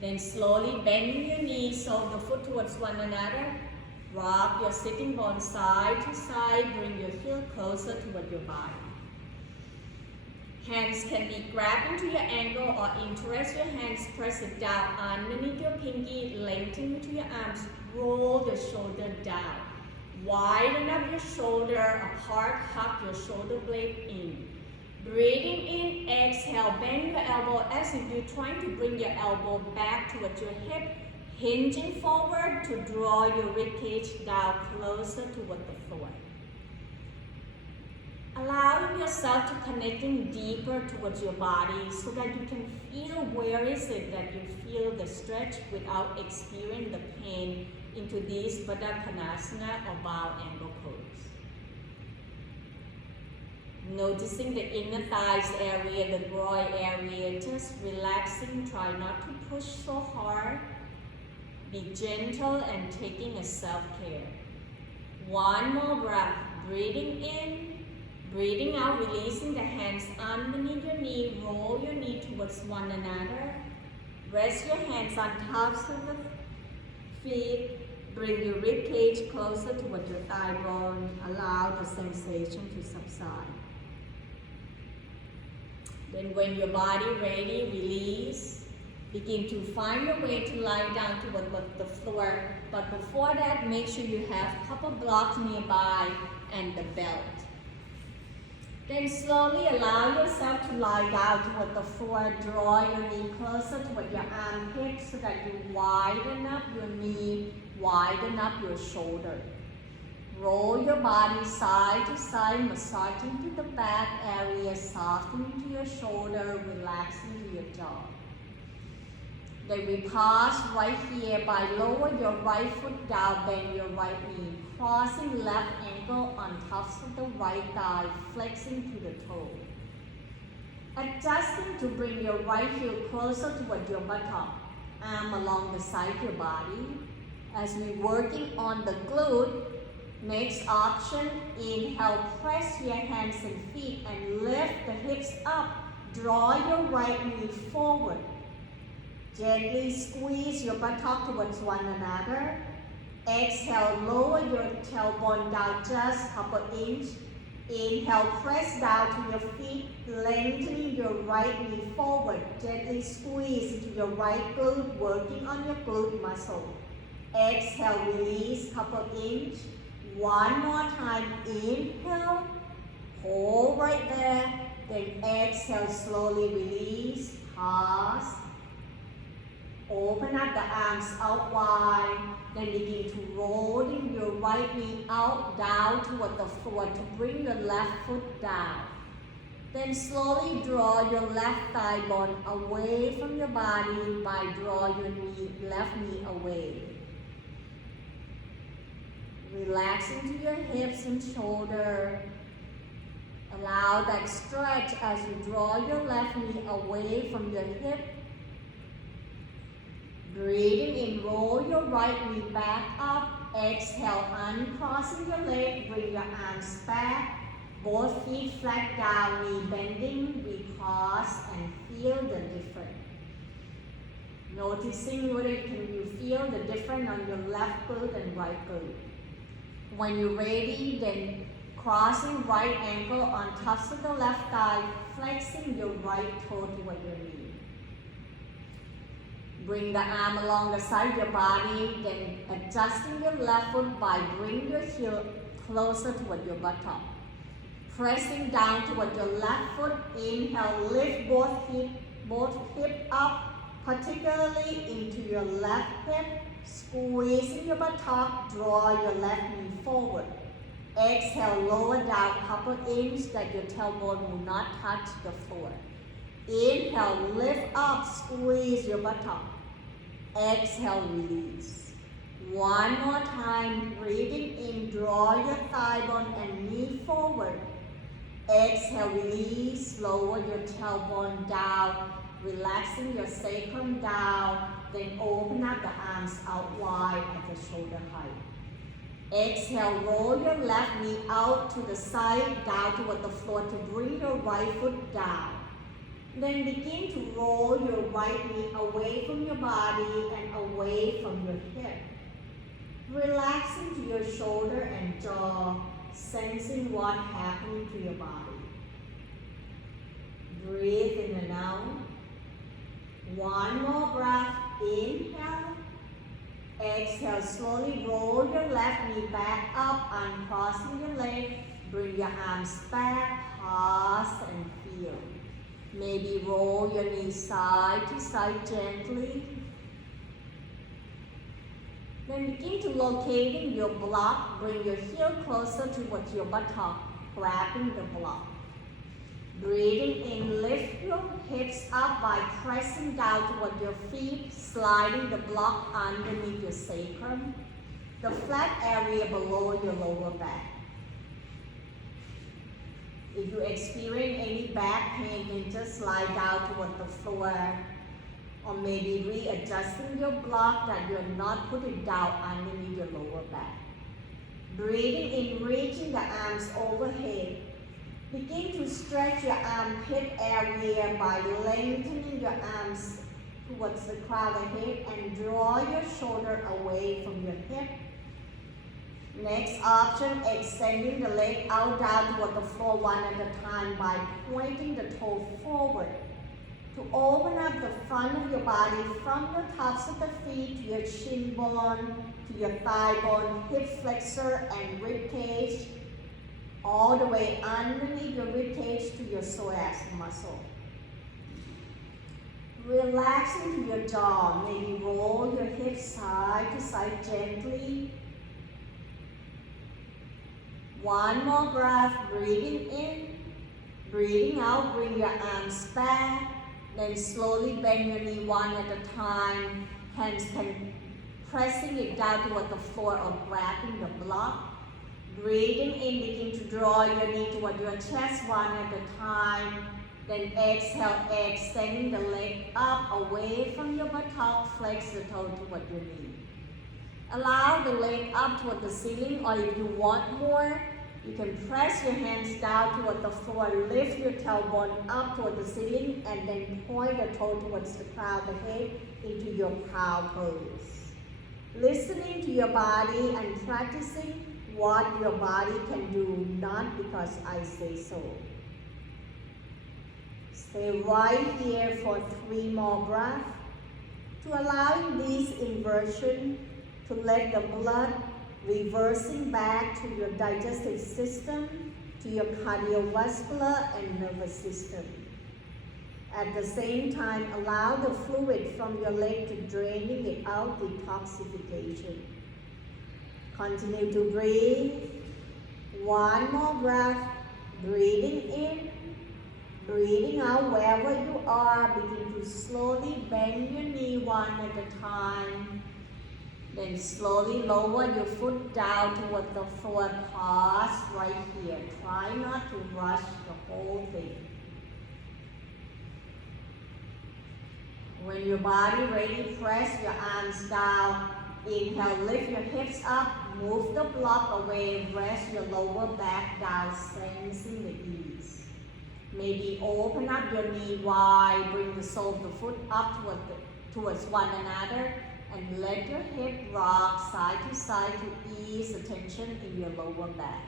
Then slowly bend your knees so the foot towards one another. Rock your sitting bone side to side, bring your heel closer toward your body. Hands can be grabbed into your ankle or interlace your hands, press it down underneath your pinky, lengthen into your arms, roll the shoulder down. Widen up your shoulder apart, hug your shoulder blade in. Breathing in, exhale, bend your elbow as if you're trying to bring your elbow back towards your hip, hinging forward to draw your ribcage down closer toward the floor. Allowing yourself to connecting deeper towards your body so that you can feel where is it that you feel the stretch without experiencing the pain into these Baddha Konasana or bow angle pose. Noticing the inner thighs area, the groin area, just relaxing, try not to push so hard. Be gentle and taking a self-care. One more breath, breathing in. Breathing out, releasing the hands underneath your knee, roll your knee towards one another. Rest your hands on tops of the feet. Bring your rib cage closer towards your thigh bone. Allow the sensation to subside. Then when your body ready, release. Begin to find your way to lie down toward the floor. But before that, make sure you have a couple blocks nearby and the belt. Then slowly allow yourself to lie down toward the floor. Draw your knee closer toward your armpit so that you widen up your knee, widen up your shoulder. Roll your body side to side, massaging to the back area, softening to your shoulder, relaxing to your jaw. Then we pause right here by lower your right foot down, bend your right knee, crossing left ankle on tops of the right thigh, flexing to the toe. Adjusting to bring your right heel closer toward your buttock, arm along the side of your body. As we're working on the glute, next option, inhale, press your hands and feet and lift the hips up. Draw your right knee forward. Gently squeeze your buttock towards one another. Exhale, lower your tailbone down just a couple inches. Inhale, press down to your feet, lengthening your right knee forward. Gently squeeze into your right glute, working on your glute muscle. Exhale, release, couple inches. One more time, inhale, hold right there. Then exhale, slowly release, pause. Open up the arms out wide. Then begin to rolling your right knee out, down toward the floor to bring your left foot down. Then slowly draw your left thigh bone away from your body by draw your left knee away. Relax into your hips and shoulder. Allow that stretch as you draw your left knee away from your hip. Breathing in, roll your right knee back up. Exhale, uncrossing your leg, bring your arms back. Both feet flat down, knee bending. We pause and feel the difference. Noticing whether you feel the difference on your left glute and right glute. When you're ready, then crossing right ankle on tops of the left thigh, flexing your right toe toward your knee. Bring the arm along the side of your body, then adjusting your left foot by bringing your heel closer toward your buttock. Pressing down toward your left foot, inhale, lift both hip up, particularly into your left hip. Squeezing your buttock, draw your left knee forward. Exhale, lower down couple inch that your tailbone will not touch the floor. Inhale, lift up, squeeze your buttock. Exhale, release. One more time, breathing in, draw your thigh bone and knee forward. Exhale, release, lower your tailbone down, relaxing your sacrum down, then open up the arms out wide at the shoulder height. Exhale, roll your left knee out to the side, down toward the floor to bring your right foot down. Then begin to roll your right knee away from your body and away from your hip. Relaxing to your shoulder and jaw, sensing what's happening to your body. Breathe in and out. One more breath. Inhale. Exhale, slowly roll your left knee back up, uncrossing your leg. Bring your arms back, pause and feel. Maybe roll your knees side to side gently. Then begin to locating your block. Bring your heel closer towards your buttock, grabbing the block. Breathing in, lift your hips up by pressing down toward your feet, sliding the block underneath your sacrum, the flat area below your lower back. If you experience any back pain, then just slide down toward the floor, or maybe readjusting your block that you're not putting down underneath your lower back. Breathing in, reaching the arms overhead. Begin to stretch your armpit area by lengthening your arms towards the crown of the head and draw your shoulder away from your hip. Next option, extending the leg out down toward the floor one at a time by pointing the toe forward. To open up the front of your body from the tops of the feet to your shin bone, to your thigh bone, hip flexor and rib cage, all the way underneath your rib cage to your psoas muscle. Relaxing to your jaw, maybe roll your hips side to side gently. One more breath, breathing in, breathing out, bring your arms back, then slowly bend your knee one at a time, hands pressing it down toward the floor or grabbing the block. Breathing in, begin to draw your knee toward your chest one at a time. Then exhale, extending the leg up away from your buttock, flex the toe toward your knee. Allow the leg up toward the ceiling, or if you want more, you can press your hands down toward the floor, lift your tailbone up toward the ceiling, and then point the toe towards the crown of the head into your cow pose. Listening to your body and practicing what your body can do, not because I say so. Stay right here for 3 more breaths to allowing this inversion to let the blood reversing back to your digestive system, to your cardiovascular and nervous system. At the same time, allow the fluid from your leg to draining it out, detoxification. Continue to breathe. One more breath. Breathing in, breathing out wherever you are. Begin to slowly bend your knee one at a time. Then slowly lower your foot down toward the floor. Pause right here. Try not to rush the whole thing. When your body ready, press your arms down. Inhale, lift your hips up, move the block away, rest your lower back down, sensing the ease. Maybe open up your knee wide, bring the sole of the foot up towards one another, and let your hip rock side to side to ease the tension in your lower back.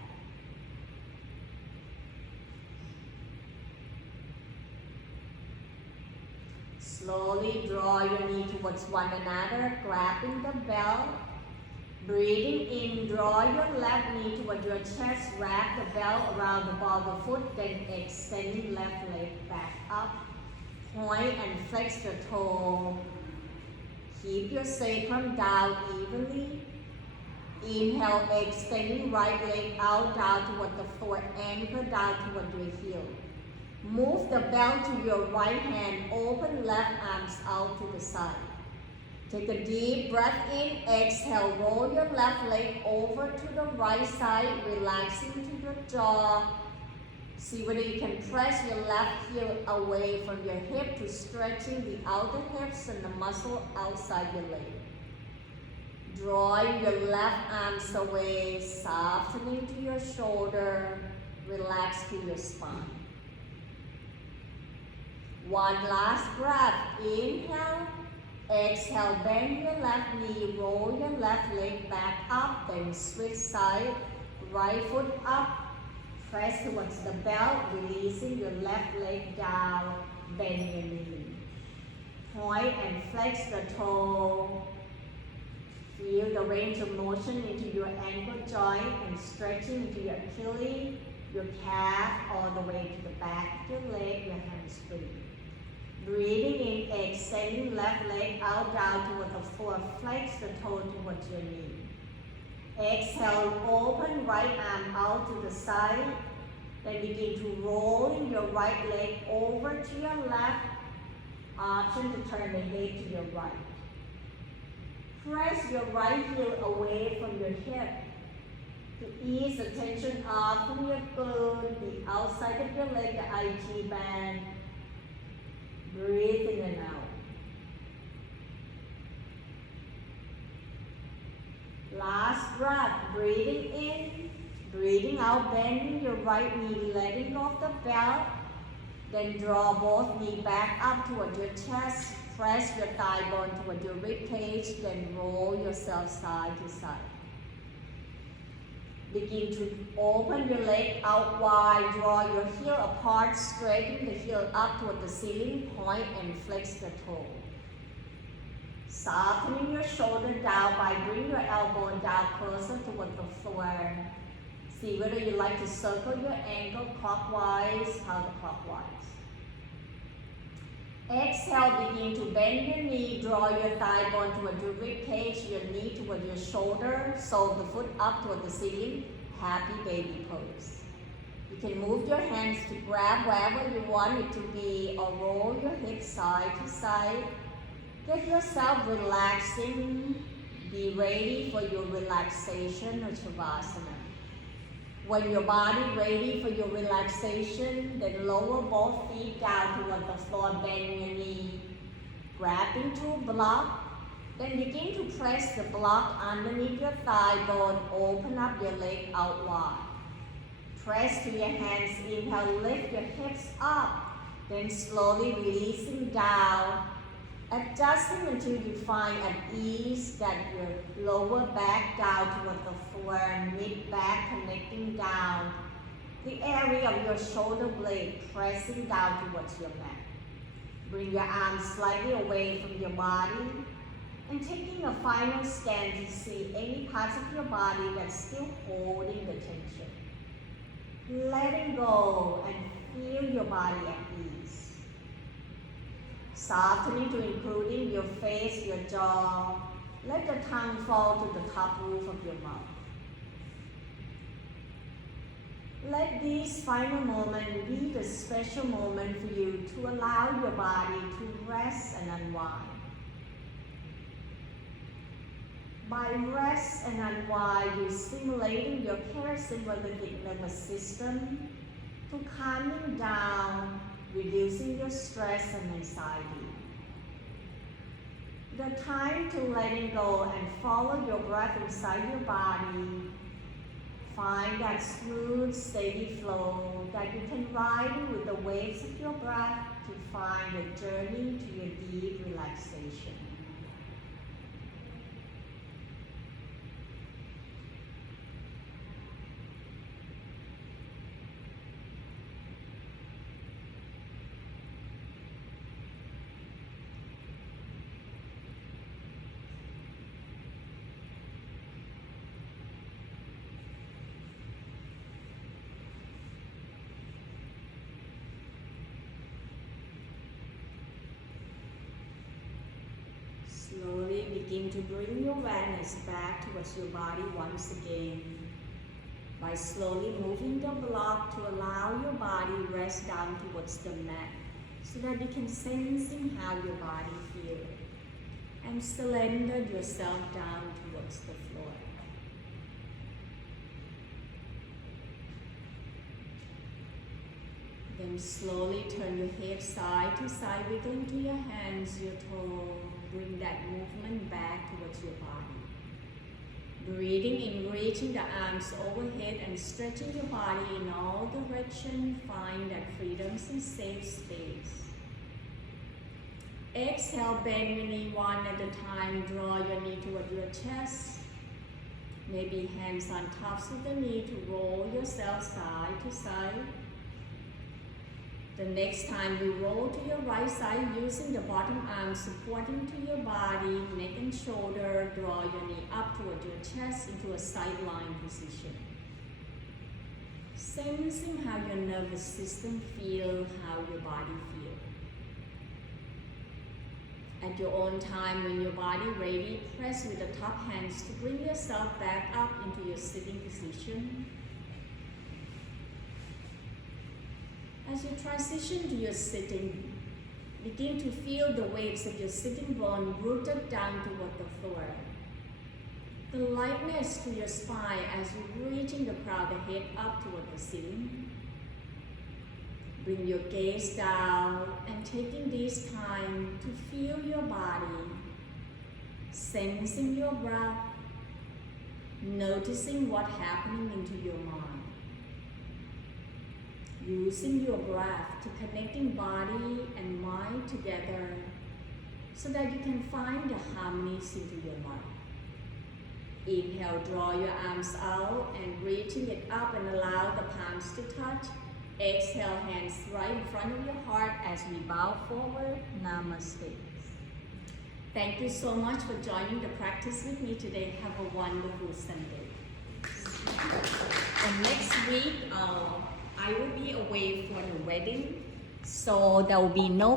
Slowly draw your knee towards one another, grabbing the belt. Breathing in, draw your left knee toward your chest, wrap the belt around the ball of the foot, then extending left leg back up. Point and flex the toe. Keep your sacrum down evenly. Inhale, extending right leg out, down toward the floor, anchor down toward your heel. Move the belt to your right hand, open left arms out to the side. Take a deep breath in, exhale, roll your left leg over to the right side, relaxing to your jaw. See whether you can press your left heel away from your hip to stretching the outer hips and the muscle outside your leg. Drawing your left arms away, softening to your shoulder, relax to your spine. One last breath, inhale, exhale, bend your left knee, roll your left leg back up, then switch side, right foot up, press towards the belt, releasing your left leg down, bend your knee. Point and flex the toe. Feel the range of motion into your ankle joint and stretching into your Achilles, your calf, all the way to the back of your leg, your hamstring. Breathing in, extending left leg out, down toward the floor, flex the toe towards your knee. Exhale, open right arm out to the side, then begin to roll your right leg over to your left, option to turn the head to your right. Press your right heel away from your hip to ease the tension off from your glute, the outside of your leg, the IT band. Breathe in and out. Last breath, breathing in, breathing out, bending your right knee, letting go of the belt. Then draw both knees back up toward your chest. Press your thigh bone toward your rib cage, then roll yourself side to side. Begin to open your leg out wide, draw your heel apart, straighten the heel up toward the ceiling, point and flex the toe. Softening your shoulder down by bringing your elbow down closer toward the floor. See whether you like to circle your ankle clockwise, counterclockwise. Exhale, begin to bend your knee, draw your thigh bone toward your rib cage, your knee toward your shoulder, sole the foot up toward the ceiling, happy baby pose. You can move your hands to grab wherever you want it to be or roll your hips side to side. Get yourself relaxing, be ready for your relaxation or Shavasana. When your body ready for your relaxation, then lower both feet down toward the floor, bend your knee. Grab into a block, then begin to press the block underneath your thigh bone, open up your leg out wide. Press to your hands, inhale, lift your hips up, then slowly releasing down, adjusting until you find at ease that your lower back down toward the floor, mid-back connecting down, the area of your shoulder blade pressing down towards your mat. Bring your arms slightly away from your body and taking a final scan to see any parts of your body that's still holding the tension. Letting go and feel your body at ease. Softening to including your face, your jaw. Let the tongue fall to the top roof of your mouth. Let this final moment be the special moment for you to allow your body to rest and unwind. By rest and unwind, you're stimulating your parasympathetic nervous system to calming down, reducing your stress and anxiety. The time to letting go and follow your breath inside your body. Find that smooth, steady flow that you can ride with the waves of your breath to find a journey to your deep relaxation. begin to bring your awareness back towards your body once again by slowly moving the block to allow your body rest down towards the mat so that you can sense how your body feels and surrender yourself down towards the floor. Then slowly turn your head side to side, wiggling to your hands, your toes. Bring that movement back towards your body. Breathing in, reaching the arms overhead and stretching your body in all directions. Find that freedom and safe space. Exhale, bend your knee one at a time. Draw your knee toward your chest. Maybe hands on tops of the knee to roll yourself side to side. The next time you roll to your right side using the bottom arm supporting to your body, neck and shoulder, draw your knee up toward your chest into a sideline position. Sensing how your nervous system feels, how your body feels. At your own time, when your body ready, press with the top hands to bring yourself back up into your sitting position. As you transition to your sitting, begin to feel the weights of your sitting bone rooted down toward the floor. The lightness to your spine as you reaching the crown of the head up toward the ceiling. Bring your gaze down and taking this time to feel your body, sensing your breath, noticing what's happening into your mind. Using your breath to connecting body and mind together so that you can find the harmonies into your life. Inhale, draw your arms out and reaching it up and allow the palms to touch. Exhale, hands right in front of your heart as we bow forward. Namaste. Thank you so much for joining the practice with me today. Have a wonderful Sunday. And next week, I will be away for the wedding, so there will be no